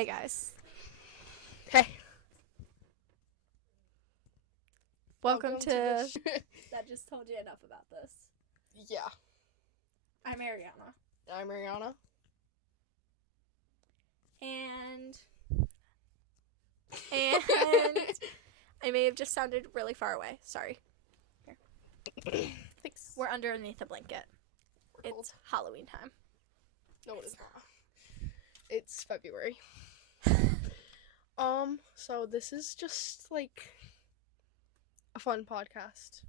Hey guys. Hey. Welcome to That just told you enough about this. Yeah. I'm Arianna. I'm Arianna. and I may have just sounded really far away. Sorry. Here. Thanks. We're underneath a blanket. We're cold. It's Halloween time. No, it is not. It's February. So this is just like a fun podcast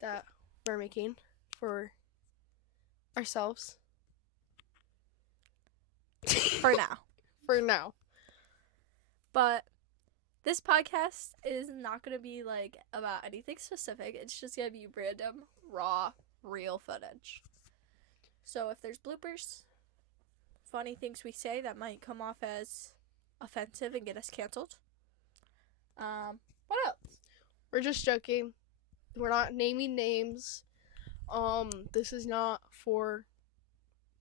that we're making for ourselves. For now. For now. But this podcast is not going to be like about anything specific. It's just going to be random, raw, real footage. So if there's bloopers, funny things we say that might come off as offensive and get us canceled. What else? We're just joking. We're not naming names. This is not for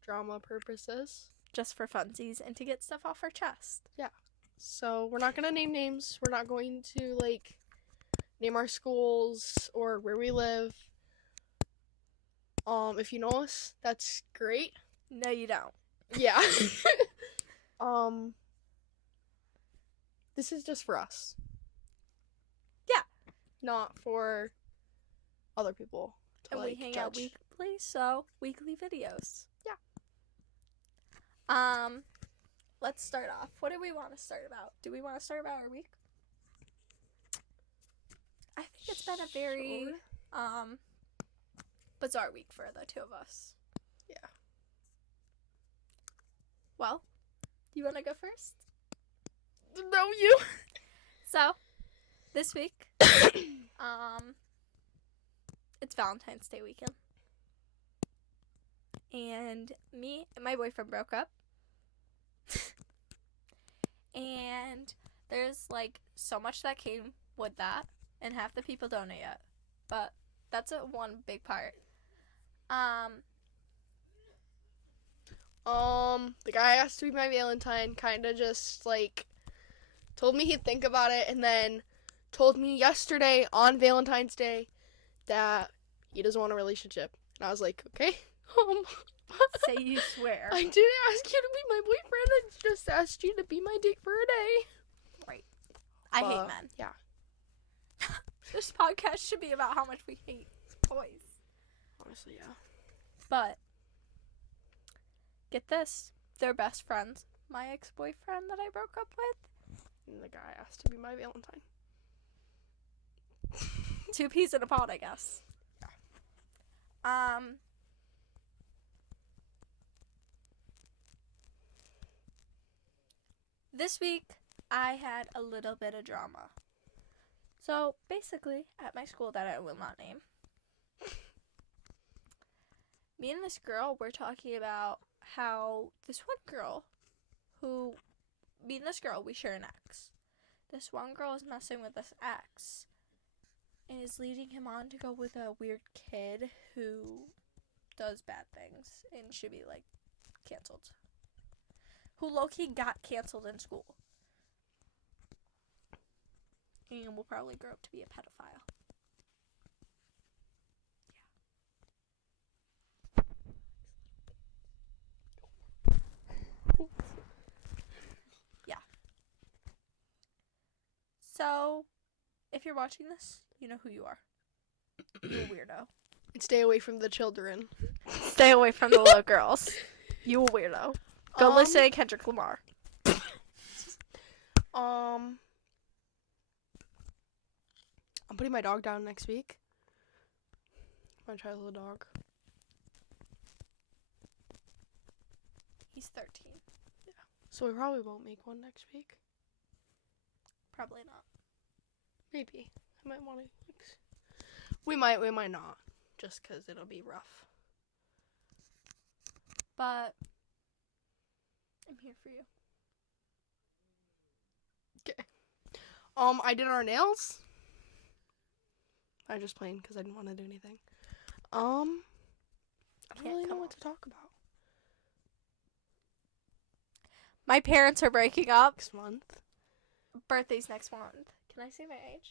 drama purposes. Just for funsies and to get stuff off our chest. Yeah. So we're not gonna name names. We're not going to like name our schools or where we live. If you know us, that's great. No, you don't. Yeah. This is just for us. Yeah. Not for other people to And like we hang judge. out weekly, so weekly videos. Yeah. Let's start off. What do we want to start about? Do we want to start about our week? I think it's been a very Sure. bizarre week for the two of us. Yeah. Well, you want to go first? No, you. So, this week, it's Valentine's Day weekend. And me and my boyfriend broke up. And there's like so much that came with that, and half the people don't know yet. But that's one big part. The guy asked to be my Valentine kind of just like told me he'd think about it, and then told me yesterday on Valentine's Day that he doesn't want a relationship. And I was like, okay. Say you swear. I didn't ask you to be my boyfriend. I just asked you to be my date for a day. Right. I hate men. Yeah. This podcast should be about how much we hate boys. Honestly, yeah. But, get this. They're best friends. My ex-boyfriend that I broke up with. And the guy asked to be my Valentine. Two peas in a pod, I guess. Yeah. This week, I had a little bit of drama. So, basically, at my school that I will not name, me and this girl were talking about how this one girl, me and this girl, we share an ex. This one girl is messing with this ex and is leading him on to go with a weird kid who does bad things and should be, like, canceled. Who low-key got canceled in school. And will probably grow up to be a pedophile. Yeah. So, if you're watching this, you know who you are. You a weirdo. And stay away from the children. Stay away from the little girls. You a weirdo. Go listen to Kendrick Lamar. I'm putting my dog down next week. My childhood dog. He's 13. So we probably won't make one next week. Probably not. Maybe. I might want to. We might not. Just because it'll be rough. But I'm here for you. Okay. I did our nails. I was just playing because I didn't want to do anything. I don't really know what to talk about. My parents are breaking up. Next month. Birthday's next month. Can I say my age?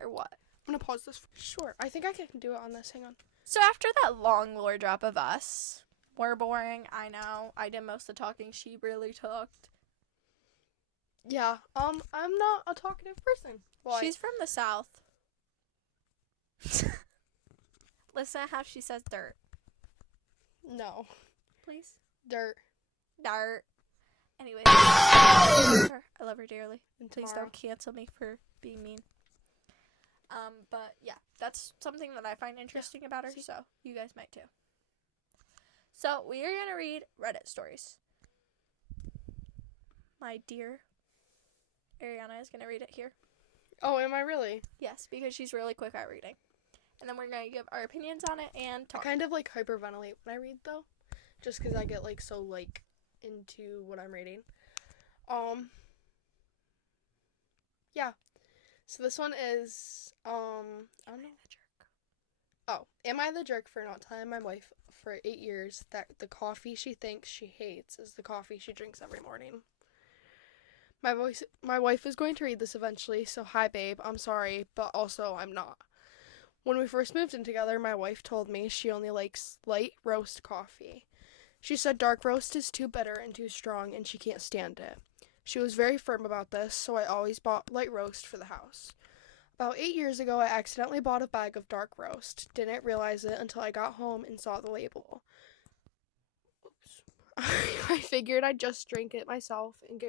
Or what? I'm gonna pause this. Sure. I think I can do it on this. Hang on. So after that long lore drop of us, we're boring. I know. I did most of the talking. She really talked. Yeah. I'm not a talkative person. Why? She's from the South. Listen to how she says dirt. No. Please. Dirt. Dirt. Anyway. I love her dearly. And Please tomorrow. don't cancel me for being mean. But yeah, that's something that I find interesting about her, so you guys might too. So we are gonna read Reddit stories. My dear Arianna is gonna read it here. Oh, am I really? Yes, because she's really quick at reading. And then we're gonna give our opinions on it and I talk. kind of like hyperventilate when I read though, just because I get like so like into what I'm reading. Yeah. So this one is I don't know. Oh, am I the jerk for not telling my wife for 8 years that the coffee she thinks she hates is the coffee she drinks every morning? My wife is going to read this eventually, so hi babe, I'm sorry, but also I'm not. When we first moved in together, my wife told me she only likes light roast coffee. She said dark roast is too bitter and too strong and she can't stand it. She was very firm about this, so I always bought light roast for the house. About 8 years ago, I accidentally bought a bag of dark roast. Didn't realize it until I got home and saw the label. Oops. I figured I'd just drink it myself and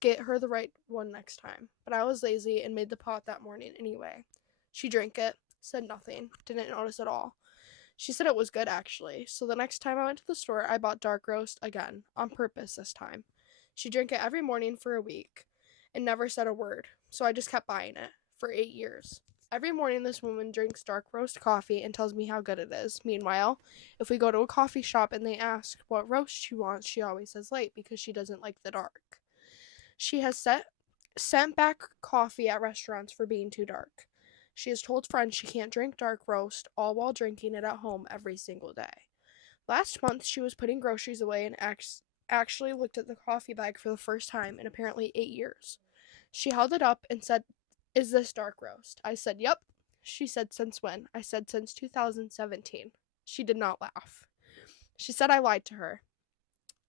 get her the right one next time. But I was lazy and made the pot that morning anyway. She drank it, said nothing, didn't notice at all. She said it was good actually, so the next time I went to the store, I bought dark roast again, on purpose this time. She drank it every morning for a week and never said a word, so I just kept buying it for 8 years. Every morning this woman drinks dark roast coffee and tells me how good it is. Meanwhile, if we go to a coffee shop and they ask what roast she wants, she always says light because she doesn't like the dark. She has sent back coffee at restaurants for being too dark. She has told friends she can't drink dark roast, all while drinking it at home every single day. Last month, she was putting groceries away and actually looked at the coffee bag for the first time in apparently 8 years. She held it up and said, "Is this dark roast?" I said, "Yep." She said, "Since when?" I said, "Since 2017. She did not laugh. She said I lied to her.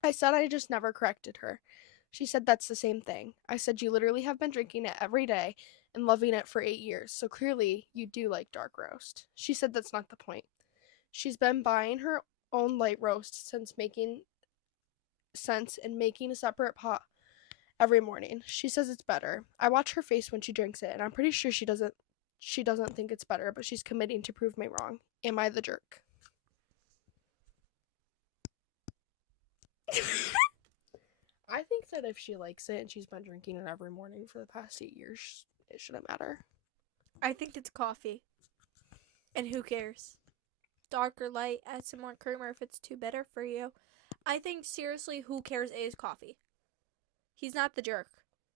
I said I just never corrected her. She said that's the same thing. I said you literally have been drinking it every day and loving it for 8 years, so clearly you do like dark roast. She said that's not the point. She's been buying her own light roast since making sense and making a separate pot every morning. She says it's better. I watch her face when she drinks it, and I'm pretty sure she doesn't think it's better, but she's committing to prove me wrong. Am I the jerk? I think that if she likes it and she's been drinking it every morning for the past 8 years, it shouldn't matter. I think it's coffee. And who cares? Dark or light, add some more creamer if it's too bitter for you. I think seriously, who cares is coffee. He's not the jerk.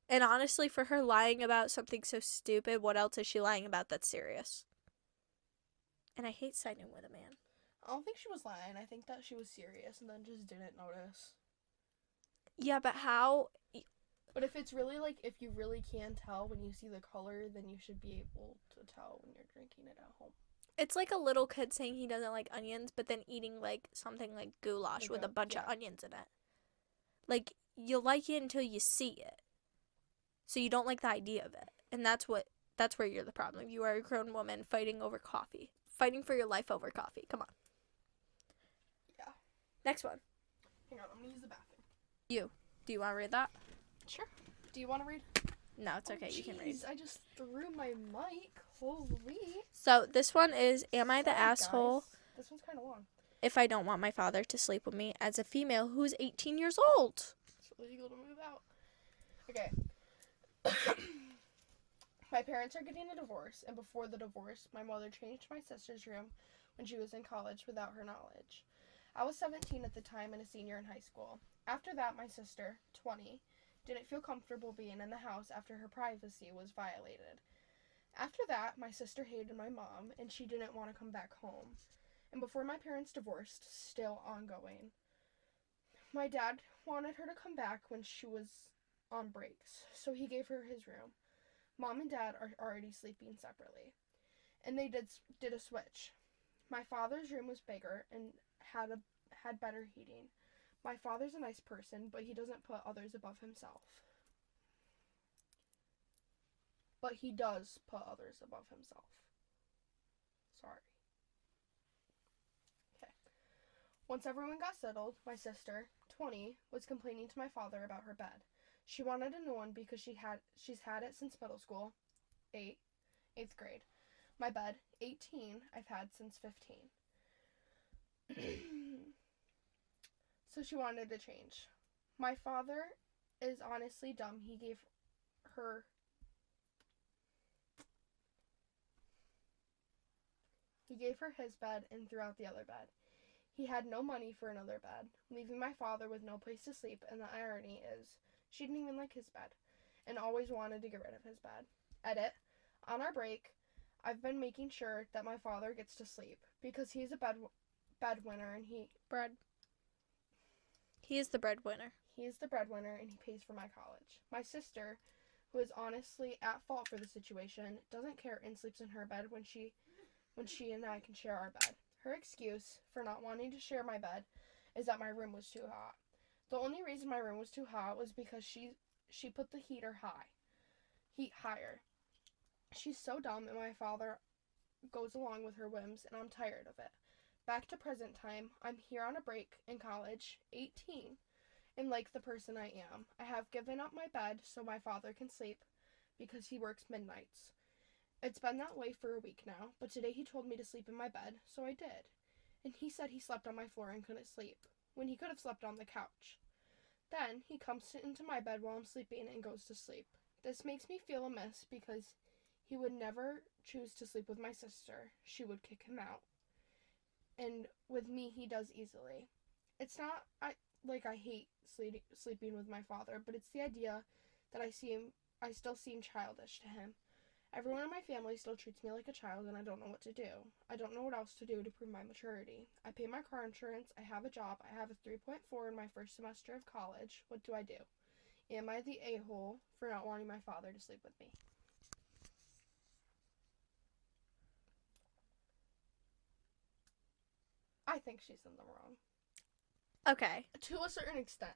And honestly, for her lying about something so stupid, what else is she lying about that's serious? And I hate siding with a man. I don't think she was lying. I think that she was serious and then just didn't notice. Yeah, but how? But if it's really like, if you really can tell when you see the color, then you should be able to tell when you're drinking it at home. It's like a little kid saying he doesn't like onions, but then eating like something like goulash with a bunch of onions in it. Like, you like it until you see it. So you don't like the idea of it. And that's where you're the problem. You are a grown woman fighting over coffee. Fighting for your life over coffee. Come on. Yeah. Next one. Hang on, I'm gonna use the bathroom. Do you want to read that? Sure. Do you want to read? No, it's okay. You can read. I just threw my mic. Holy. So this one is, am I the Sorry, asshole guys. This one's kind of long. if I don't want my father to sleep with me as a female who's 18 years old? It's illegal to move out. Okay. My parents are getting a divorce, and before the divorce, my mother changed my sister's room when she was in college without her knowledge. I was 17 at the time and a senior in high school. After that, my sister, 20, didn't feel comfortable being in the house after her privacy was violated. After that, my sister hated my mom, and she didn't want to come back home. And before my parents divorced, still ongoing. My dad wanted her to come back when she was on breaks, so he gave her his room. Mom and Dad are already sleeping separately, and they did a switch. My father's room was bigger and had better heating. My father's a nice person, but he doesn't put others above himself. But he does put others above himself. Sorry. Okay. Once everyone got settled, my sister, 20, was complaining to my father about her bed. She wanted a new one because she's had it since middle school, 8th grade. My bed, 18, I've had since 15. So she wanted to change. My father is honestly dumb. He gave her his bed and threw out the other bed. He had no money for another bed, leaving my father with no place to sleep, and the irony is, she didn't even like his bed, and always wanted to get rid of his bed. Edit. On our break, I've been making sure that my father gets to sleep, because he's a breadwinner, and he is the breadwinner. He is the breadwinner, and he pays for my college. My sister, who is honestly at fault for the situation, doesn't care and sleeps in her bed when she and I can share our bed. Her excuse for not wanting to share my bed is that my room was too hot. The only reason my room was too hot was because she put the heat higher. She's so dumb, and my father goes along with her whims, and I'm tired of it. Back to present time, I'm here on a break in college, 18, and like the person I am. I have given up my bed so my father can sleep because he works midnights. It's been that way for a week now, but today he told me to sleep in my bed, so I did. And he said he slept on my floor and couldn't sleep, when he could have slept on the couch. Then he comes into my bed while I'm sleeping and goes to sleep. This makes me feel amiss because he would never choose to sleep with my sister. She would kick him out. And with me, he does easily. It's not I hate sleeping with my father, but it's the idea that I still seem childish to him. Everyone in my family still treats me like a child, and I don't know what to do. I don't know what else to do to prove my maturity. I pay my car insurance, I have a job, I have a 3.4 in my first semester of college. What do I do? Am I the a-hole for not wanting my father to sleep with me? I think she's in the wrong. Okay. To a certain extent.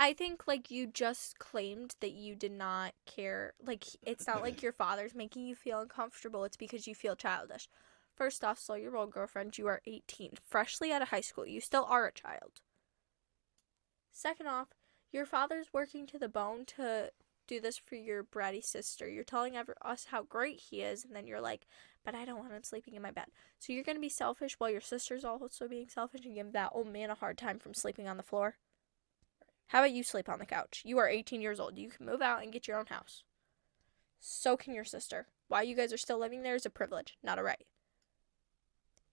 I think, you just claimed that you did not care. It's not like your father's making you feel uncomfortable. It's because you feel childish. First off, slow your roll, girlfriend. You are 18. Freshly out of high school. You still are a child. Second off, your father's working to the bone to do this for your bratty sister. You're telling us how great he is, and then you're like, but I don't want him sleeping in my bed. So you're going to be selfish while your sister's also being selfish and give that old man a hard time from sleeping on the floor? How about you sleep on the couch? You are 18 years old. You can move out and get your own house. So can your sister. Why you guys are still living there is a privilege, not a right.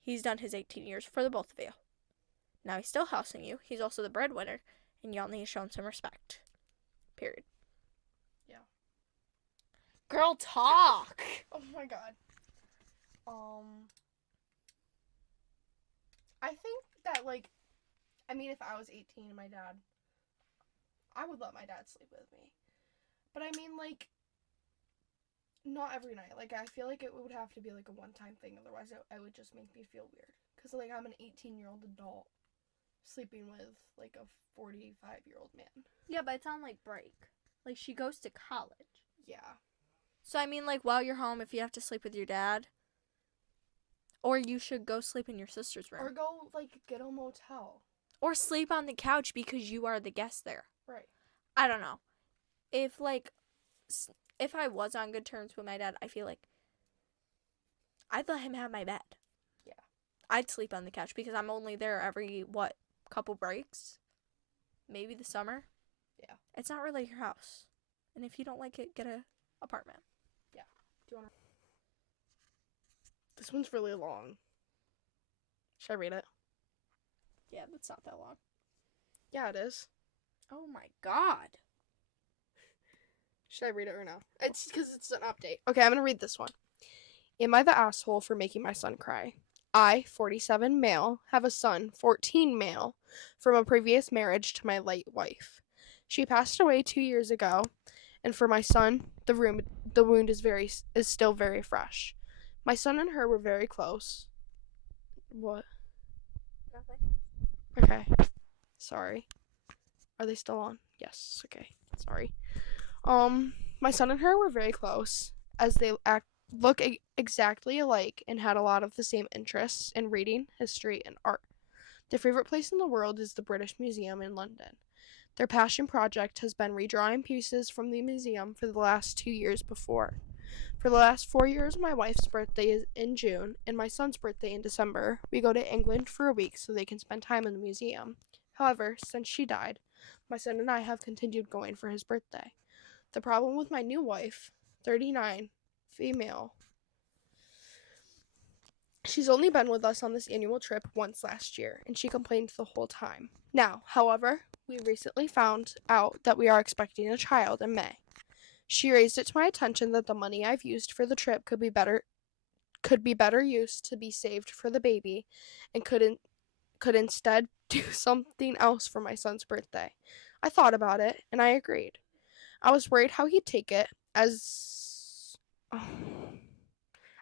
He's done his 18 years for the both of you. Now he's still housing you. He's also the breadwinner, and y'all need to show him some respect. Period. Yeah. Girl, talk! Oh my god. I think that, if I was 18 and my dad, I would let my dad sleep with me. But not every night. I feel like it would have to be a one-time thing. Otherwise, it would just make me feel weird. Because, I'm an 18-year-old adult sleeping with, a 45-year-old man. Yeah, but it's on, break. She goes to college. Yeah. So, while you're home, if you have to sleep with your dad, or you should go sleep in your sister's room. Or go, get a motel. Or sleep on the couch because you are the guest there. Right. I don't know. If I was on good terms with my dad, I feel like I'd let him have my bed. Yeah. I'd sleep on the couch because I'm only there every, couple breaks? Maybe the summer? Yeah. It's not really your house. And if you don't like it, get an apartment. Yeah. Do you want to... This one's really long. Should I read it? Yeah, that's not that long. Yeah, it is. Oh my god. Should I read it or no? It's because it's an update. Okay, I'm going to read this one. Am I the asshole for making my son cry? I, 47 male, have a son, 14 male, from a previous marriage to my late wife. She passed away 2 years ago, and for my son, the wound is still very fresh. My son and her were very close. What? Nothing. Okay. Sorry. Are they still on? Yes. Okay. Sorry. My son and her were very close, as they look exactly alike and had a lot of the same interests in reading, history, and art. Their favorite place in the world is the British Museum in London. Their passion project has been redrawing pieces from the museum for the last 2 years before. For the last 4 years, my wife's birthday is in June and my son's birthday in December. We go to England for a week so they can spend time in the museum. However, since she died, my son and I have continued going for his birthday. The problem with my new wife, 39, female, she's only been with us on this annual trip once last year, and she complained the whole time. Now, however, we recently found out that we are expecting a child in May. She raised it to my attention that the money I've used for the trip could be better used to be saved for the baby, and could instead do something else for my son's birthday. I thought about it, and I agreed. I was worried how he'd take it, as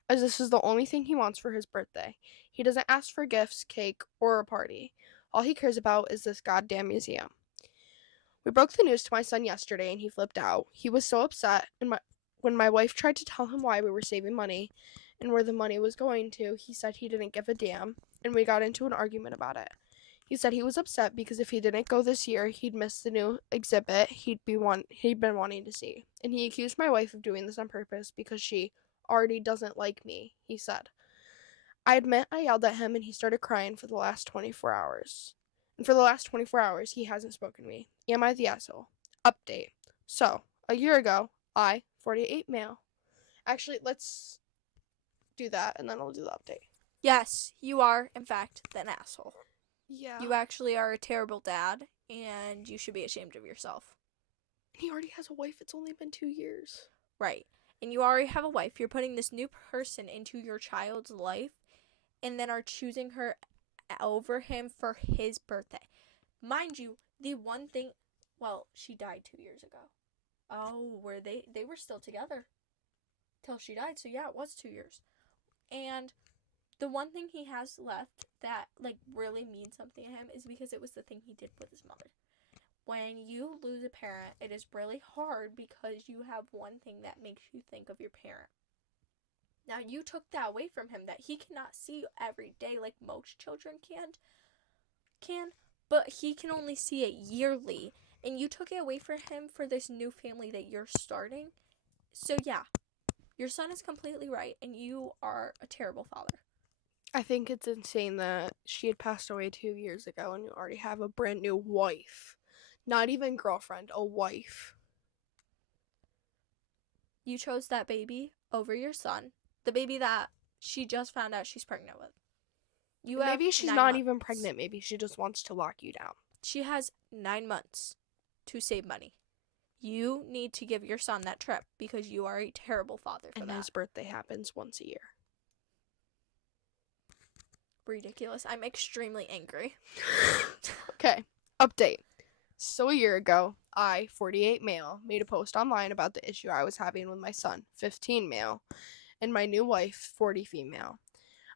this is the only thing he wants for his birthday. He doesn't ask for gifts, cake, or a party. All he cares about is this goddamn museum. We broke the news to my son yesterday, and he flipped out. He was so upset, and when my wife tried to tell him why we were saving money and where the money was going to, he said he didn't give a damn, and we got into an argument about it. He said he was upset because if he didn't go this year, he'd miss the new exhibit he'd been wanting to see. And he accused my wife of doing this on purpose because she already doesn't like me, he said. I admit I yelled at him and he started crying for the last 24 hours. And for the last 24 hours, he hasn't spoken to me. Am I the asshole? Update. So, a year ago, I, 48 male. Actually, let's do that and then I'll do the update. Yes, you are, in fact, an asshole. Yeah. You actually are a terrible dad, and you should be ashamed of yourself. He already has a wife. It's only been 2 years. Right. And you already have a wife. You're putting this new person into your child's life, and then are choosing her over him for his birthday. Mind you, the one thing... Well, she died 2 years ago. Oh, were they? They were still together till she died. So yeah, it was 2 years. And the one thing he has left that like really means something to him is because it was the thing he did with his mother. When you lose a parent, it is really hard because you have one thing that makes you think of your parent. Now, you took that away from him that he cannot see every day like most children can, but he can only see it yearly. And you took it away from him for this new family that you're starting. So yeah, your son is completely right, and you are a terrible father. I think it's insane that she had passed away 2 years ago and you already have a brand new wife. Not even girlfriend, a wife. You chose that baby over your son, the baby that she just found out she's pregnant with. Maybe she's not even pregnant. Maybe she just wants to lock you down. She has 9 months to save money. You need to give your son that trip because you are a terrible father for and that. His birthday happens once a year. Ridiculous. I'm extremely angry. Okay, update. So a year ago, I, 48 male, made a post online about the issue I was having with my son, 15 male, and my new wife, 40 female.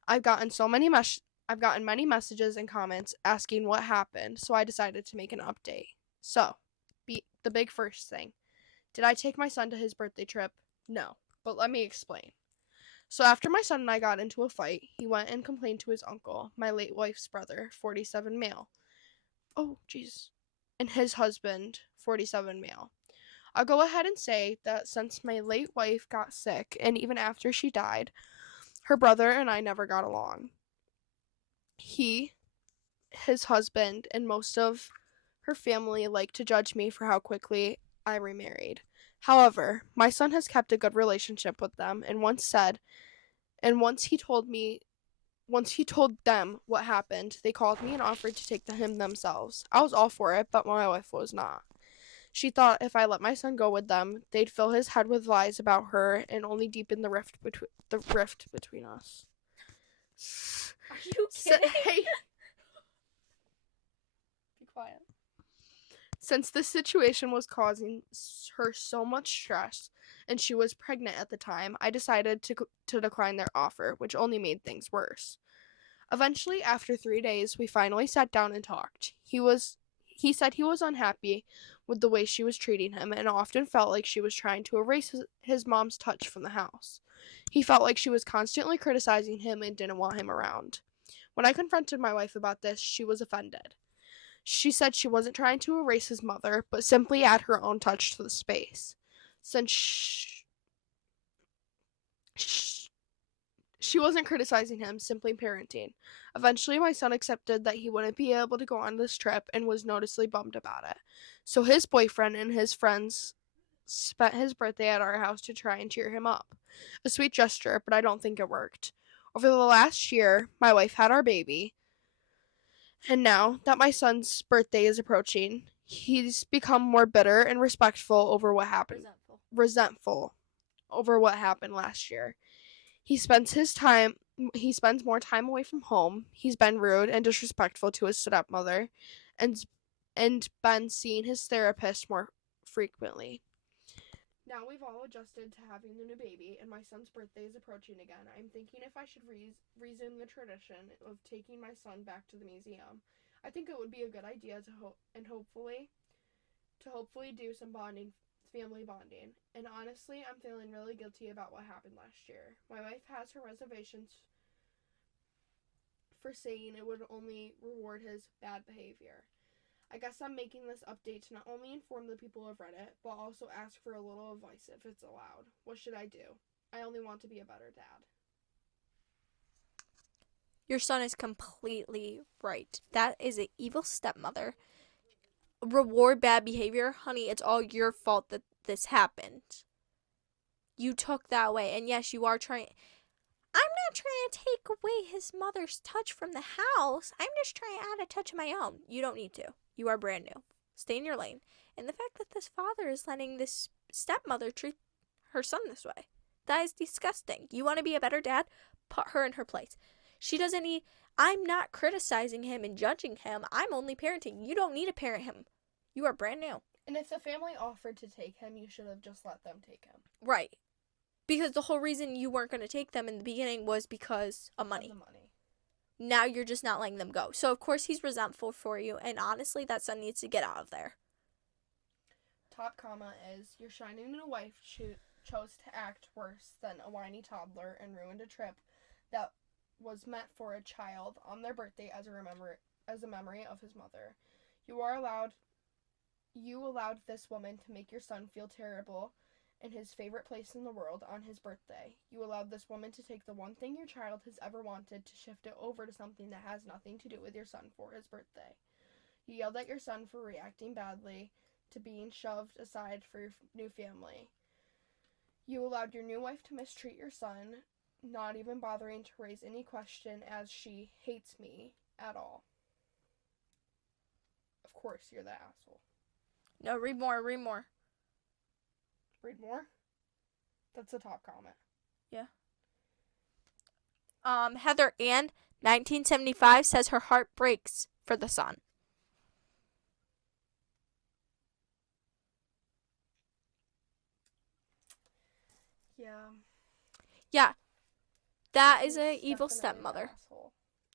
I've gotten many messages and comments asking what happened, so I decided to make an update. So, the big first thing. Did I take my son to his birthday trip? No, but let me explain. So after my son and I got into a fight, he went and complained to his uncle, my late wife's brother, 47 male. Oh, jeez. And his husband, 47 male. I'll go ahead and say that since my late wife got sick, and even after she died, her brother and I never got along. He, his husband, and most of her family like to judge me for how quickly I remarried. However, my son has kept a good relationship with them and once he told them what happened, they called me and offered to take him themselves. I was all for it, but my wife was not. She thought if I let my son go with them, they'd fill his head with lies about her and only deepen the rift between us. Are you kidding? Hey. Be quiet. Since this situation was causing her so much stress and she was pregnant at the time, I decided to decline their offer, which only made things worse. Eventually, after 3 days, we finally sat down and talked. He said he was unhappy with the way she was treating him and often felt like she was trying to erase his mom's touch from the house. He felt like she was constantly criticizing him and didn't want him around. When I confronted my wife about this, she was offended. She said she wasn't trying to erase his mother, but simply add her own touch to the space. Since she wasn't criticizing him, simply parenting. Eventually, my son accepted that he wouldn't be able to go on this trip and was noticeably bummed about it. So his boyfriend and his friends spent his birthday at our house to try and cheer him up. A sweet gesture, but I don't think it worked. Over the last year, my wife had our baby, and now that my son's birthday is approaching, he's become more bitter and respectful over what happened. Resentful over what happened last year. He spends more time away from home. He's been rude and disrespectful to his stepmother and been seeing his therapist more frequently. Now we've all adjusted to having the new baby, and my son's birthday is approaching again. I'm thinking if I should resume the tradition of taking my son back to the museum. I think it would be a good idea to hopefully do some family bonding. And honestly, I'm feeling really guilty about what happened last year. My wife has her reservations for saying it would only reward his bad behavior. I guess I'm making this update to not only inform the people of Reddit, but also ask for a little advice if it's allowed. What should I do? I only want to be a better dad. Your son is completely right. That is an evil stepmother. Reward bad behavior? Honey, it's all your fault that this happened. You took that away, and yes, you are trying. I'm not trying to take away his mother's touch from the house. I'm just trying to add a touch of my own. You don't need to. You are brand new. Stay in your lane. And the fact that this father is letting this stepmother treat her son this way, that is disgusting. You want to be a better dad? Put her in her place. She doesn't need. I'm not criticizing him and judging him. I'm only parenting. You don't need to parent him. You are brand new. And if the family offered to take him, you should have just let them take him. Right. Because the whole reason you weren't going to take them in the beginning was because of money. Now you're just not letting them go. So, of course, he's resentful for you. And honestly, that son needs to get out of there. Top comment is, your shiny new wife chose to act worse than a whiny toddler and ruined a trip that was meant for a child on their birthday as a memory of his mother. You allowed this woman to make your son feel terrible in his favorite place in the world on his birthday. You allowed this woman to take the one thing your child has ever wanted to shift it over to something that has nothing to do with your son for his birthday. You yelled at your son for reacting badly to being shoved aside for your new family. You allowed your new wife to mistreat your son, not even bothering to raise any question as she hates me at all. Of course, you're the asshole. No, read more. Read more? That's the top comment. Yeah. Heather Ann, 1975, says her heart breaks for the son. Yeah. That is an evil stepmother.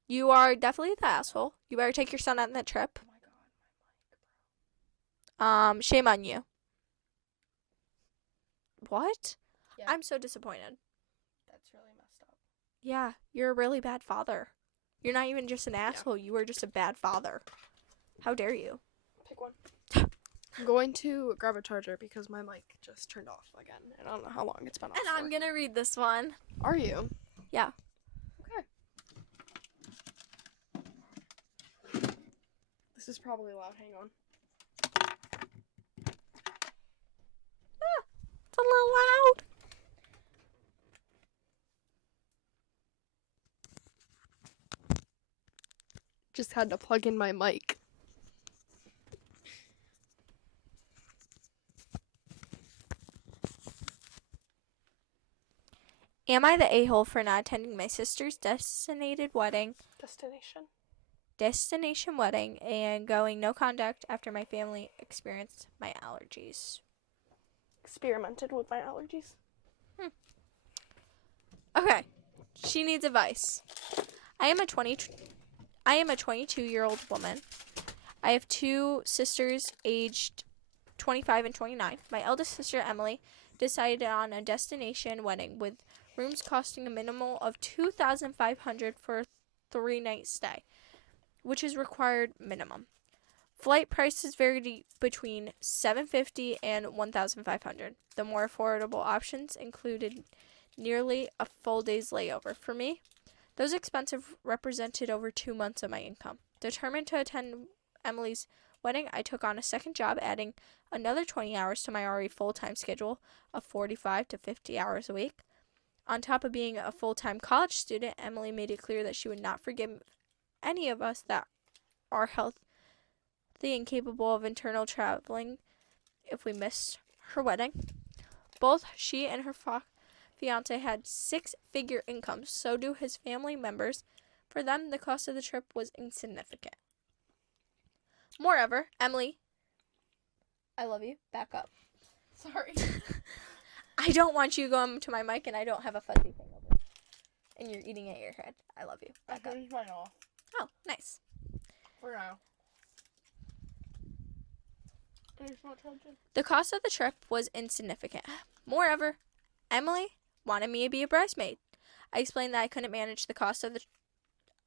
You are definitely the asshole. You better take your son on that trip. Oh my god, my mic, Shame on you. What? Yeah. I'm so disappointed. That's really messed up. Yeah, you're a really bad father. You're not even just an asshole. You are just a bad father. How dare you? Pick one. I'm going to grab a charger because my mic just turned off again. And I don't know how long it's been off. And I'm going to read this one. Are you? Yeah. Okay. This is probably loud. Hang on. It's a little loud. Just had to plug in my mic. Am I the a-hole for not attending my sister's destination wedding and going no contact after my family experienced my allergies? Experimented with my allergies. Okay. She needs advice. I am a 22-year-old woman. I have two sisters aged 25 and 29. My eldest sister, Emily, decided on a destination wedding with rooms costing a minimal of $2,500 for a 3-night stay, which is required minimum. Flight prices varied between $750 and $1,500. The more affordable options included nearly a full day's layover. For me, those expenses represented over 2 months of my income. Determined to attend Emily's wedding, I took on a second job, adding another 20 hours to my already full-time schedule of 45 to 50 hours a week. On top of being a full-time college student, Emily made it clear that she would not forgive any of us that are healthy and capable of internal traveling if we missed her wedding. Both she and her fiance had 6-figure incomes, so do his family members. For them, the cost of the trip was insignificant. Moreover, Emily, I love you. Back up. Sorry. I don't want you going to my mic and I don't have a fuzzy thing over. And you're eating at your head. I love you. Back up. Finish mine off. Oh, nice. For now. The cost of the trip was insignificant. Moreover, Emily wanted me to be a bridesmaid. I explained that I couldn't manage the cost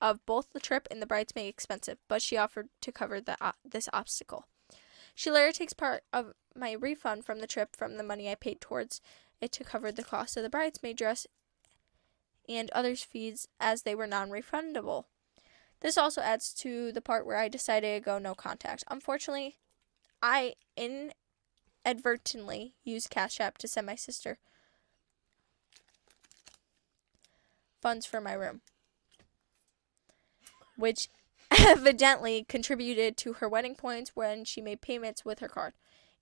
of both the trip and the bridesmaid expensive, but she offered to cover this obstacle. She later takes part of my refund from the trip from the money I paid towards it to cover the cost of the bridesmaid dress and other fees as they were non-refundable. This also adds to the part where I decided to go no contact. Unfortunately, I inadvertently used Cash App to send my sister funds for my room, which evidently contributed to her wedding points when she made payments with her card.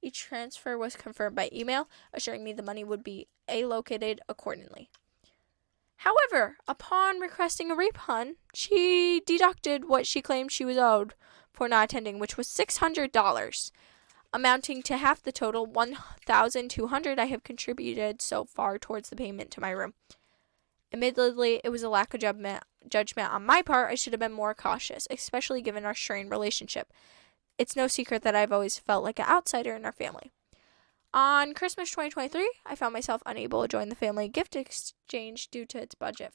Each transfer was confirmed by email, assuring me the money would be allocated accordingly. However, upon requesting a refund, she deducted what she claimed she was owed for not attending, which was $600, amounting to half the total $1,200 I have contributed so far towards the payment to my room. Admittedly, it was a lack of judgment on my part. I should have been more cautious, especially given our strained relationship. It's no secret that I've always felt like an outsider in our family. On Christmas 2023, I found myself unable to join the family gift exchange due to its budget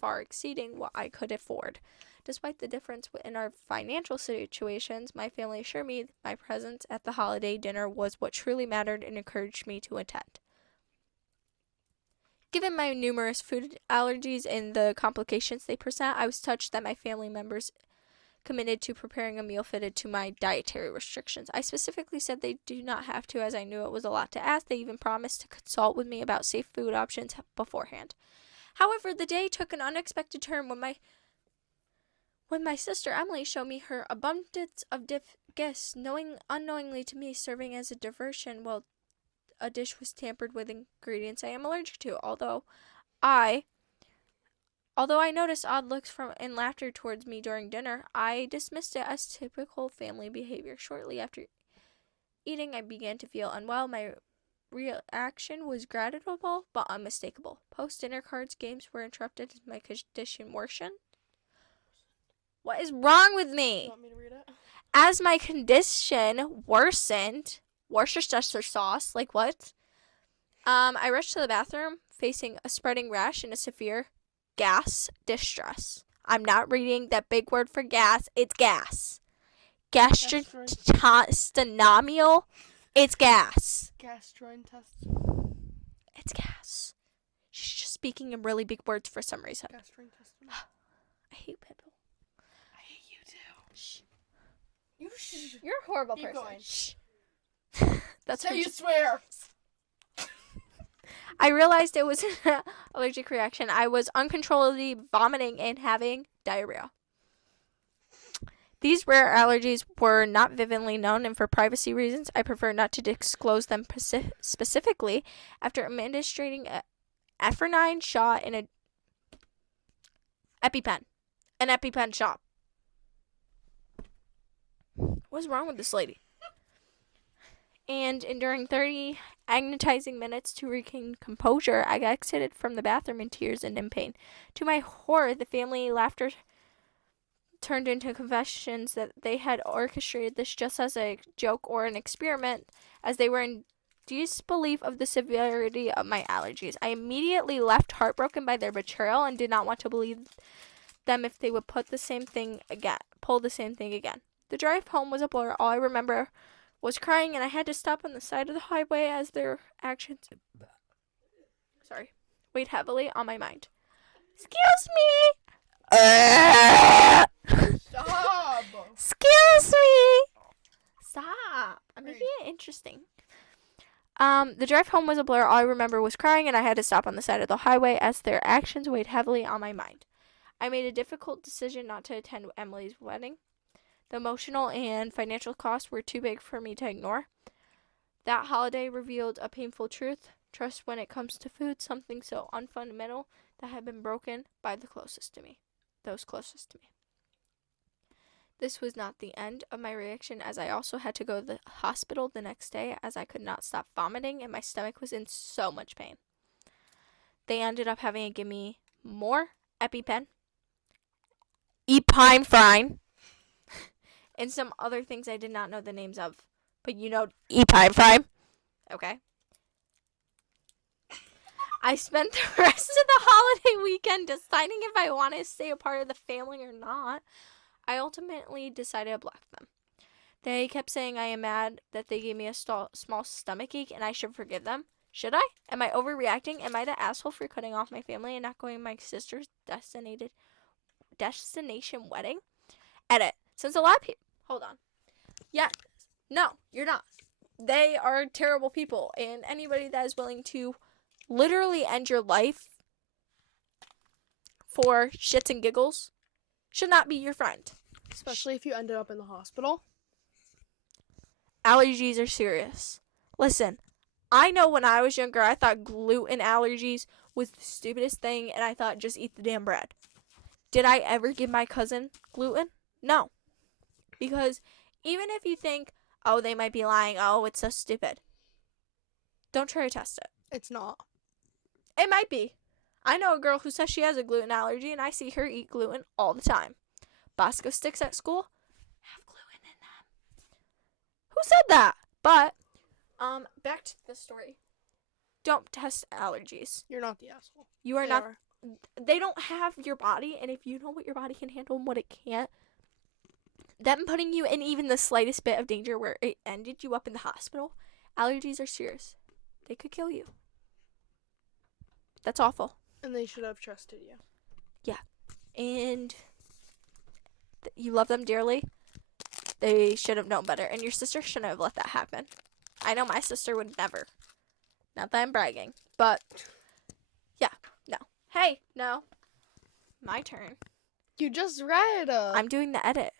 far exceeding what I could afford. Despite the difference in our financial situations, my family assured me my presence at the holiday dinner was what truly mattered and encouraged me to attend. Given my numerous food allergies and the complications they present, I was touched that my family members committed to preparing a meal fitted to my dietary restrictions. I specifically said they do not have to, as I knew it was a lot to ask. They even promised to consult with me about safe food options beforehand. However, the day took an unexpected turn when my sister Emily showed me her abundance of gifts, unknowingly to me, serving as a diversion while a dish was tampered with ingredients I am allergic to. Although I noticed odd looks and laughter towards me during dinner, I dismissed it as typical family behavior. Shortly after eating, I began to feel unwell. My reaction was gradual but unmistakable. Post-dinner cards games were interrupted as my condition worsened. What is wrong with me? You want me to read it? As my condition worsened, Worcestershire sauce, like what? I rushed to the bathroom, facing a spreading rash and a severe gas distress. I'm not reading that big word for gas. It's gas. Gastrointestinal. It's gas. Gastrointestinal. It's gas. She's just speaking in really big words for some reason. Gastrointestinal. I hate people. I hate you too. Shh. You shh. You're a horrible Keep person. going. Shh. That's Say what you swear. I realized it was an allergic reaction. I was uncontrollably vomiting and having diarrhea. These rare allergies were not vividly known, and for privacy reasons, I prefer not to disclose them specifically. After administering EPinephrine shot in a EpiPen. An EpiPen shot. What's wrong with this lady? And enduring 30 agonizing minutes to regain composure, I exited from the bathroom in tears and in pain. To my horror, the family laughter turned into confessions that they had orchestrated this just as a joke or an experiment, as they were in disbelief of the severity of my allergies. I immediately left heartbroken by their betrayal and did not want to believe them if they would pull the same thing again. The drive home was a blur. All I remember was crying, and I had to stop on the side of the highway as their actions weighed heavily on my mind. Excuse me. Stop. Excuse me. Stop. I'm making it interesting. The drive home was a blur. All I remember was crying, and I had to stop on the side of the highway as their actions weighed heavily on my mind. I made a difficult decision not to attend Emily's wedding. The emotional and financial costs were too big for me to ignore. That holiday revealed a painful truth. Trust when it comes to food, something so unfundamental that had been broken by those closest to me. This was not the end of my reaction, as I also had to go to the hospital the next day as I could not stop vomiting and my stomach was in so much pain. They ended up having to give me more EpiPen, EPinephrine, and some other things I did not know the names of. But you know EPinephrine. Okay. I spent the rest of the holiday weekend deciding if I wanted to stay a part of the family or not. I ultimately decided to block them. They kept saying I am mad that they gave me a small stomach ache and I should forgive them. Should I? Am I overreacting? Am I the asshole for cutting off my family and not going to my sister's destination wedding? Edit. Since a lot of people... Hold on. Yeah. No, you're not. They are terrible people. And anybody that is willing to literally end your life for shits and giggles should not be your friend. Especially if you ended up in the hospital. Allergies are serious. Listen, I know when I was younger, I thought gluten allergies was the stupidest thing, and I thought just eat the damn bread. Did I ever give my cousin gluten? No. Because even if you think, oh, they might be lying, oh, it's so stupid, don't try to test it. It's not. It might be. I know a girl who says she has a gluten allergy, and I see her eat gluten all the time. Bosco sticks at school have gluten in them. Who said that? But, back to the story. Don't test allergies. You're not the asshole. You are not. They don't have your body, and if you know what your body can handle and what it can't, them putting you in even the slightest bit of danger where it ended you up in the hospital, allergies are serious. They could kill you. That's awful. And they should have trusted you. Yeah. And you love them dearly. They should have known better. And your sister shouldn't have let that happen. I know my sister would never. Not that I'm bragging. But, yeah. No. Hey, no. My turn. You just read. I'm doing the edit.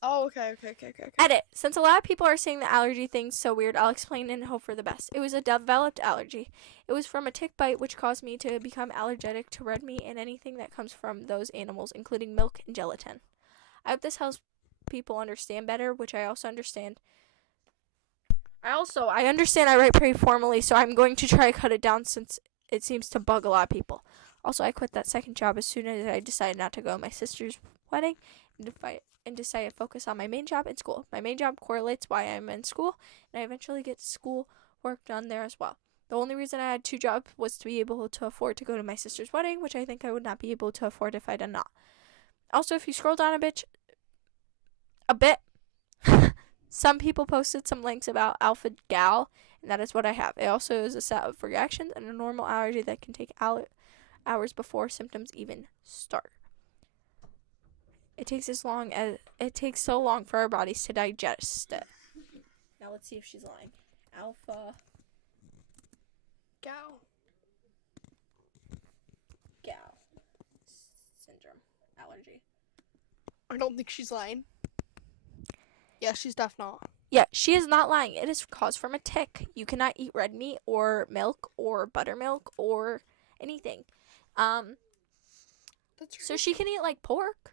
Oh, okay. Edit. Since a lot of people are saying the allergy thing's so weird, I'll explain and hope for the best. It was a developed allergy. It was from a tick bite, which caused me to become allergic to red meat and anything that comes from those animals, including milk and gelatin. I hope this helps people understand better, which I also understand. I understand I write pretty formally, so I'm going to try to cut it down since it seems to bug a lot of people. Also, I quit that second job as soon as I decided not to go to my sister's wedding and decided to focus on my main job in school. My main job correlates why I'm in school, and I eventually get school work done there as well. The only reason I had two jobs was to be able to afford to go to my sister's wedding, which I think I would not be able to afford if I did not. Also, if you scroll down a bit, some people posted some links about alpha gal, and that is what I have. It also is a set of reactions and a normal allergy that can take hours before symptoms even start. It takes so long for our bodies to digest it. Now let's see if she's lying. Alpha Gal. syndrome allergy. I don't think she's lying. Yeah, she's definitely not. Yeah, she is not lying. It is caused from a tick. You cannot eat red meat or milk or buttermilk or anything. That's So she can eat like pork.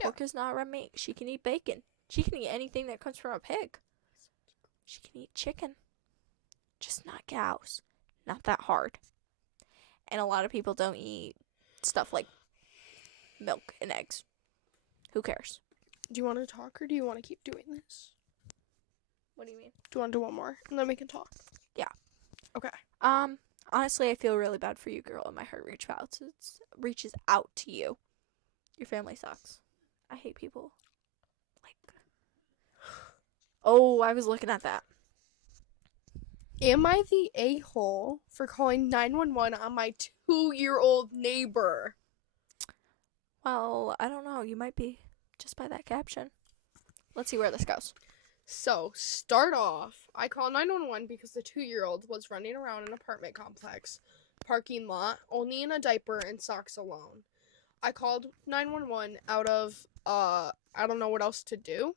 Yeah. Pork is not red meat. She can eat bacon. She can eat anything that comes from a pig. She can eat chicken. Just not cows. Not that hard. And a lot of people don't eat stuff like milk and eggs. Who cares? Do you want to talk or do you want to keep doing this? What do you mean? Do you want to do one more and then we can talk? Yeah. Okay. Honestly, I feel really bad for you, girl, and my heart reaches out to you. Your family sucks. I hate people. Oh, I was looking at that. Am I the a-hole for calling 911 on my 2-year-old neighbor? Well, I don't know. You might be just by that caption. Let's see where this goes. So, start off, I called 911 because the 2-year-old was running around an apartment complex parking lot, only in a diaper and socks alone. I called 911 out of, I don't know what else to do,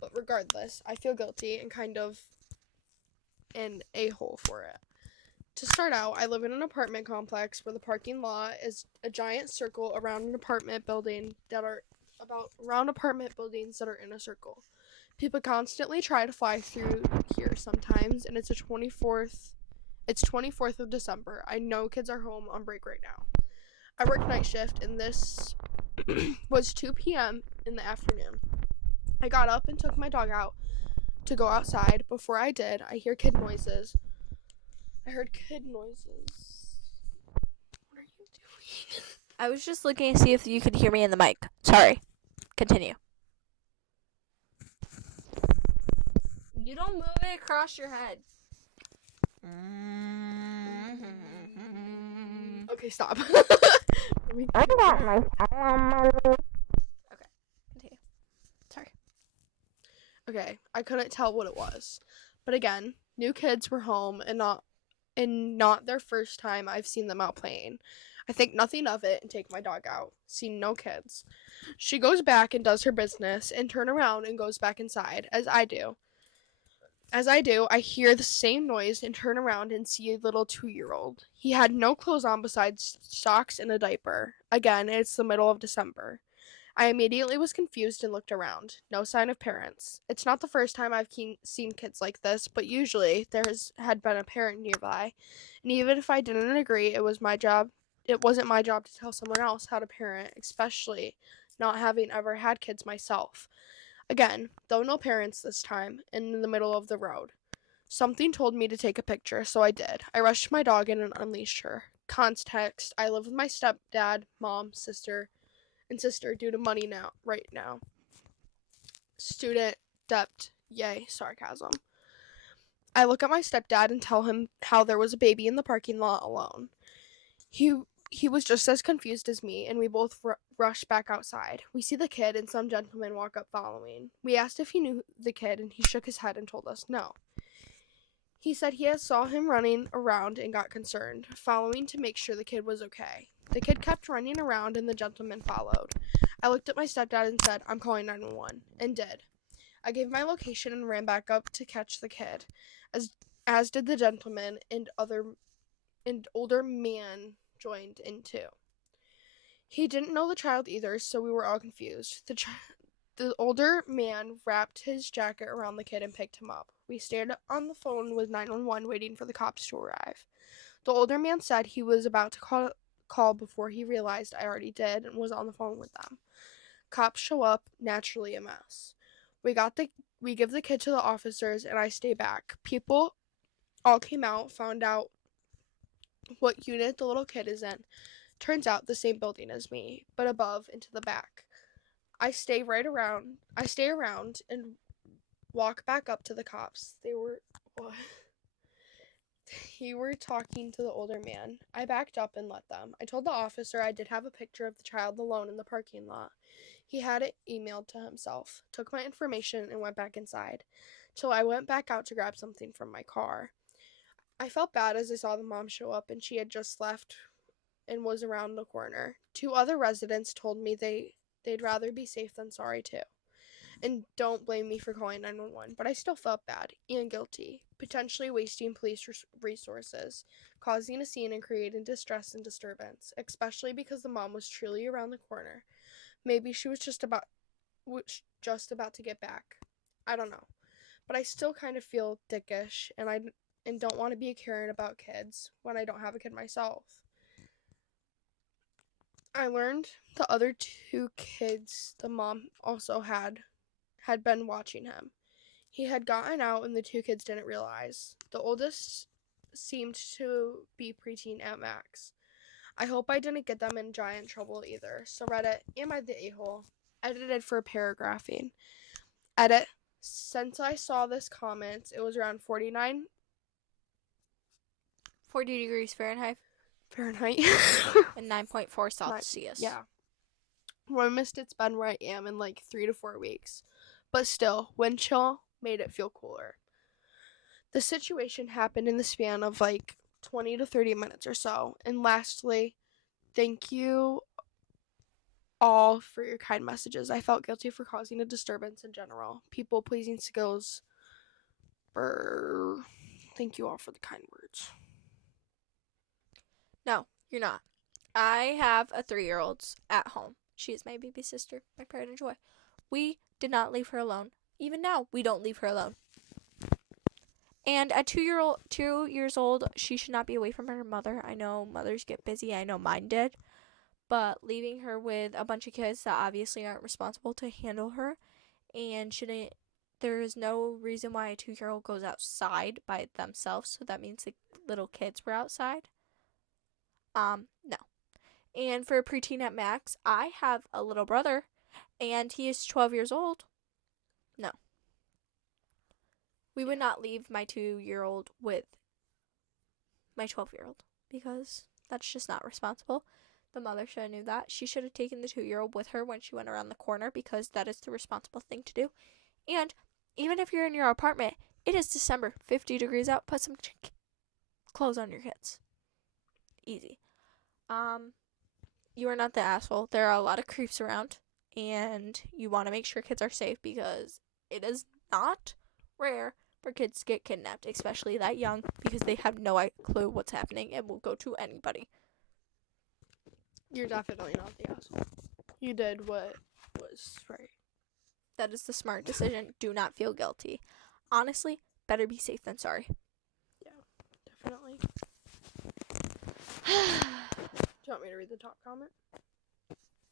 but regardless, I feel guilty and kind of an a-hole for it. To start out, I live in an apartment complex where the parking lot is a giant circle around an apartment building around apartment buildings that are in a circle. People constantly try to fly through here sometimes, and it's 24th of December. I know kids are home on break right now. I work night shift, and this was 2 p.m. in the afternoon. I got up and took my dog out to go outside. Before I did, I heard kid noises. What are you doing? I was just looking to see if you could hear me in the mic. Sorry. Continue. You don't move it across your head. Okay, stop. Okay, continue. Sorry. Okay, I couldn't tell what it was. But again, new kids were home and not their first time I've seen them out playing. I think nothing of it and take my dog out. See no kids. She goes back and does her business and turn around and goes back inside, as I do. I hear the same noise and turn around and see a little 2-year-old. He had no clothes on besides socks and a diaper. Again, it's the middle of December. I immediately was confused and looked around. No sign of parents. It's not the first time I've seen kids like this, but usually had been a parent nearby. And even if I didn't agree, it wasn't my job to tell someone else how to parent, especially not having ever had kids myself. Again, though no parents this time, and in the middle of the road. Something told me to take a picture, so I did. I rushed my dog in and unleashed her. Context, I live with my stepdad, mom, sister due to money right now. Student debt, yay, sarcasm. I look at my stepdad and tell him how there was a baby in the parking lot alone. He was just as confused as me, and we both rush back outside. We see the kid, and some gentleman walk up following. We asked if he knew the kid, and he shook his head and told us no. He said he saw him running around and got concerned, following to make sure the kid was okay. The kid kept running around, and the gentleman followed. I looked at my stepdad and said, "I'm calling 911," and did. I gave my location and ran back up to catch the kid, as did the gentleman, and older man joined in too. He didn't know the child either, so we were all confused. The older man wrapped his jacket around the kid and picked him up. We stayed on the phone with 911 waiting for the cops to arrive. The older man said he was about to call before he realized I already did and was on the phone with them. Cops show up, naturally a mess. We give the kid to the officers and I stay back. People all came out, found out what unit the little kid is in. Turns out the same building as me, but above and to the back. I stay around and walk back up to the cops. He were talking to the older man. I backed up and let them. I told the officer I did have a picture of the child alone in the parking lot. He had it emailed to himself, took my information, and went back inside, till I went back out to grab something from my car. I felt bad as I saw the mom show up, and she had just left and was around the corner. 2 other residents told me they'd rather be safe than sorry too. And don't blame me for calling 911, but I still felt bad and guilty, potentially wasting police resources, causing a scene and creating distress and disturbance, especially because the mom was truly around the corner. Maybe she was just about to get back. I don't know. But I still kind of feel dickish, and don't want to be a Karen about kids when I don't have a kid myself. I learned the other two kids the mom also had been watching him. He had gotten out and the two kids didn't realize. The oldest seemed to be preteen at max. I hope I didn't get them in giant trouble either. So Reddit, am I the a-hole? Edited for paragraphing. Edit. Since I saw this comment, it was around 40 degrees Fahrenheit Fahrenheit. and 9.4 Celsius. Yeah. Warmest it's been where I am in like 3 to 4 weeks. But still, wind chill made it feel cooler. The situation happened in the span of like 20 to 30 minutes or so. And lastly, thank you all for your kind messages. I felt guilty for causing a disturbance in general. People pleasing skills. Brr. Thank you all for the kind words. No, you're not. I have a 3-year-old at home. She is my baby sister, my pride and joy. We did not leave her alone. Even now, we don't leave her alone. And at 2 years old, she should not be away from her mother. I know mothers get busy. I know mine did. But leaving her with a bunch of kids that obviously aren't responsible to handle her and there is no reason why a 2-year-old goes outside by themselves. So that means the little kids were outside. No. And for a preteen at max, I have a little brother and he is 12 years old. No. We would not leave my 2-year-old with my 12-year-old because that's just not responsible. The mother should have knew that. She should have taken the 2-year-old with her when she went around the corner because that is the responsible thing to do. And even if you're in your apartment, it is December, 50 degrees out, put some clothes on your kids. Easy. You are not the asshole. There are a lot of creeps around, and you want to make sure kids are safe because it is not rare for kids to get kidnapped, especially that young, because they have no clue what's happening and will go to anybody. You're definitely not the asshole. You did what was right. That is the smart decision. Do not feel guilty. Honestly, better be safe than sorry. Yeah, definitely. Do you want me to read the top comment?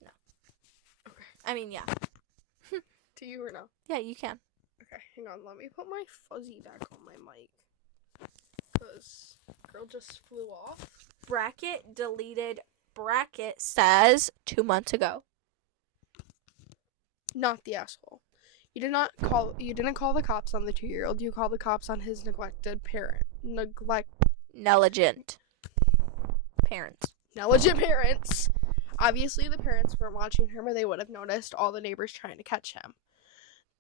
No. Okay. I mean, yeah. To you or no? Yeah, you can. Okay, hang on. Let me put my fuzzy back on my mic. Because girl just flew off. Bracket deleted. Bracket says 2 months ago. Not the asshole. You didn't call the cops on the 2-year-old. You called the cops on his neglected Negligent parents. Obviously, the parents weren't watching him, or they would have noticed all the neighbors trying to catch him.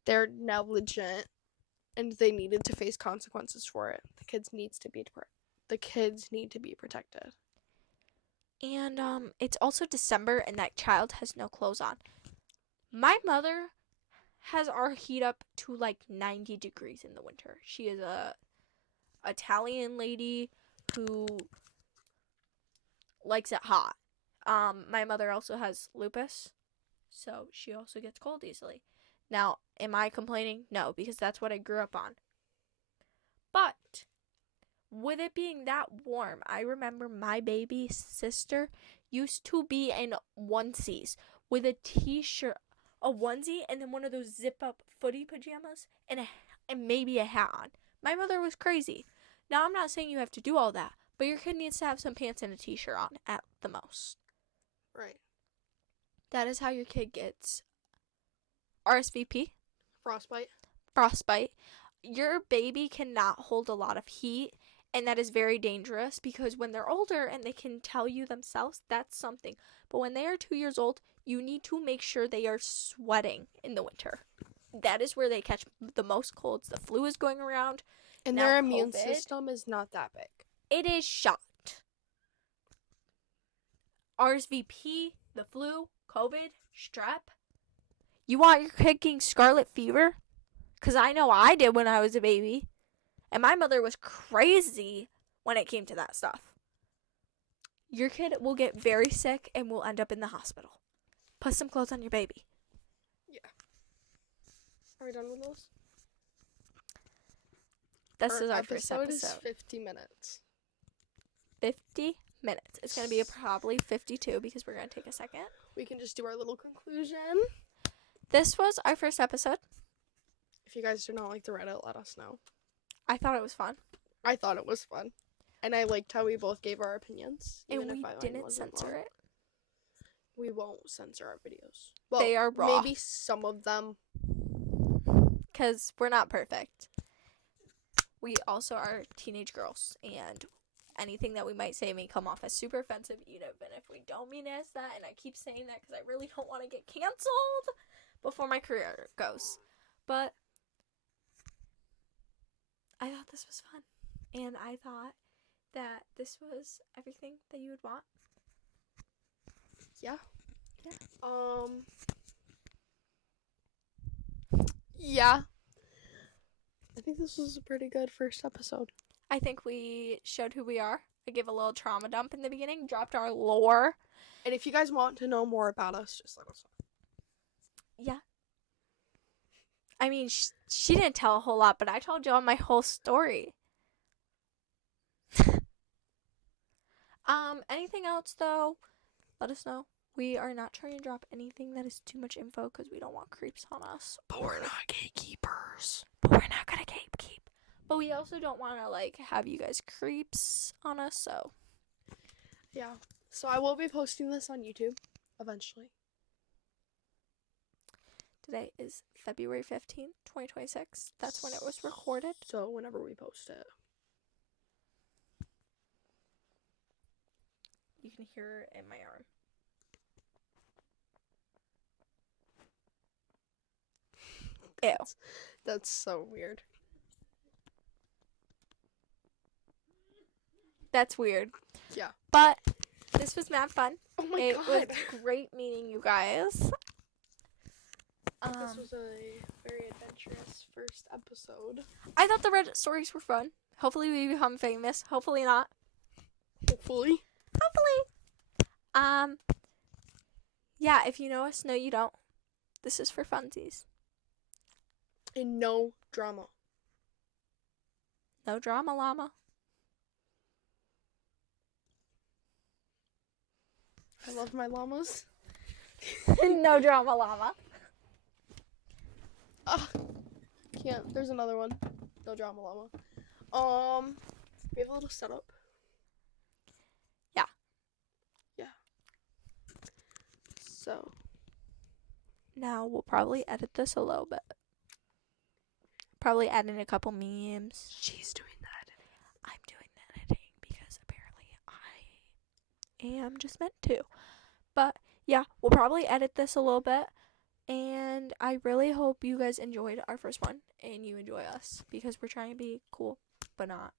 They're negligent, and they needed to face consequences for it. The kids need to be protected. And it's also December, and that child has no clothes on. My mother has our heat up to like 90 degrees in the winter. She is a Italian lady who likes it hot. My mother also has lupus, so she also gets cold easily. Now, am I complaining? No, because that's what I grew up on. But with it being that warm, I remember my baby sister used to be in onesies with a t-shirt, a onesie, and then one of those zip-up footy pajamas and maybe a hat on. My mother was crazy. Now, I'm not saying you have to do all that, but your kid needs to have some pants and a t-shirt on at the most. Right. That is how your kid gets RSVP. Frostbite. Your baby cannot hold a lot of heat, and that is very dangerous because when they're older and they can tell you themselves, that's something. But when they are 2 years old, you need to make sure they are sweating in the winter. That is where they catch the most colds. The flu is going around. And now their immune COVID, system is not that big. It is shot. RSVP, the flu, COVID, strep. You want your kid getting scarlet fever? Because I know I did when I was a baby. And my mother was crazy when it came to that stuff. your kid will get very sick and will end up in the hospital. Put some clothes on your baby. Are we done with those? This is our first episode. Is 50 minutes. 50 minutes. It's going to be probably 52 because we're going to take a second. We can just do our little conclusion. This was our first episode. If you guys do not like the Reddit, let us know. I thought it was fun. I thought it was fun. And I liked how we both gave our opinions. And we didn't censor it. We won't censor our videos. Well, they are raw. Maybe some of them. Because we're not perfect. We also are teenage girls. And anything that we might say may come off as super offensive, even if we don't mean it as that. And I keep saying that because I really don't want to get canceled before my career goes. But I thought this was fun. And I thought that this was everything that you would want. Yeah. Yeah. I think this was a pretty good first episode. I think we showed who we are. I gave a little trauma dump in the beginning, dropped our lore. And if you guys want to know more about us, just let us know. Yeah. I mean, she didn't tell a whole lot, but I told y'all my whole story. Anything else, though, let us know. We are not trying to drop anything that is too much info because we don't want creeps on us. But we're not gatekeepers. But we're not going to gatekeep. But we also don't want to, have you guys creeps on us, so. Yeah. So I will be posting this on YouTube eventually. Today is February 15th, 2026. That's when it was recorded. So whenever we post it. You can hear it in my arm. Ew. That's so weird. That's weird. Yeah. But this was mad fun. Oh my It god. was great meeting you guys. This was a very adventurous first episode. I thought the Reddit stories were fun. Hopefully we become famous. Hopefully not. Hopefully. Yeah, if you know us, no you don't. This is for funsies. And no drama. No drama, llama. I love my llamas. No drama, llama. Can't. There's another one. No drama, llama. We have a little setup. Yeah. Yeah. So. Now we'll probably edit this a little bit. Probably add in a couple memes. She's doing the editing. I'm doing the editing because apparently I am just meant to. But yeah, we'll probably edit this a little bit. And I really hope you guys enjoyed our first one and you enjoy us because we're trying to be cool, but not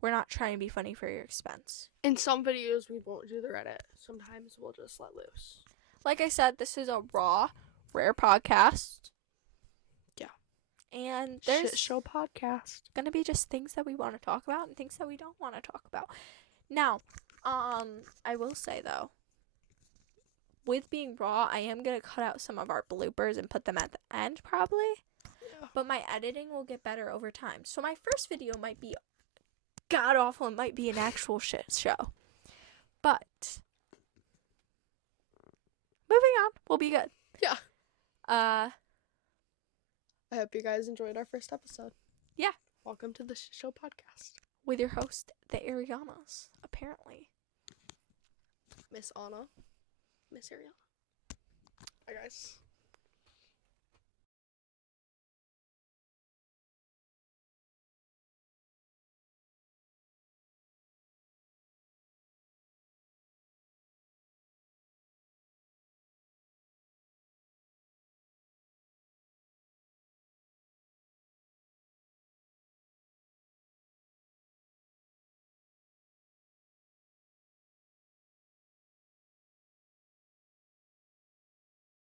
we're not trying to be funny for your expense. In some videos, we won't do the Reddit. Sometimes we'll just let loose. Like I said, this is a raw, rare podcast. Yeah. And there's Shit show podcast. gonna be just things that we want to talk about and things that we don't want to talk about. Now, I will say though, with being raw, I am gonna cut out some of our bloopers and put them at the end probably. Yeah. But my editing will get better over time. So my first video might be god awful. It might be an actual shit show. But moving on, we'll be good. Yeah. Uh, I hope you guys enjoyed our first episode. Yeah. Welcome to the Shit Show podcast. with your host, the Ariannas, apparently. Miss Onna. Miss Arianna. Hi, guys.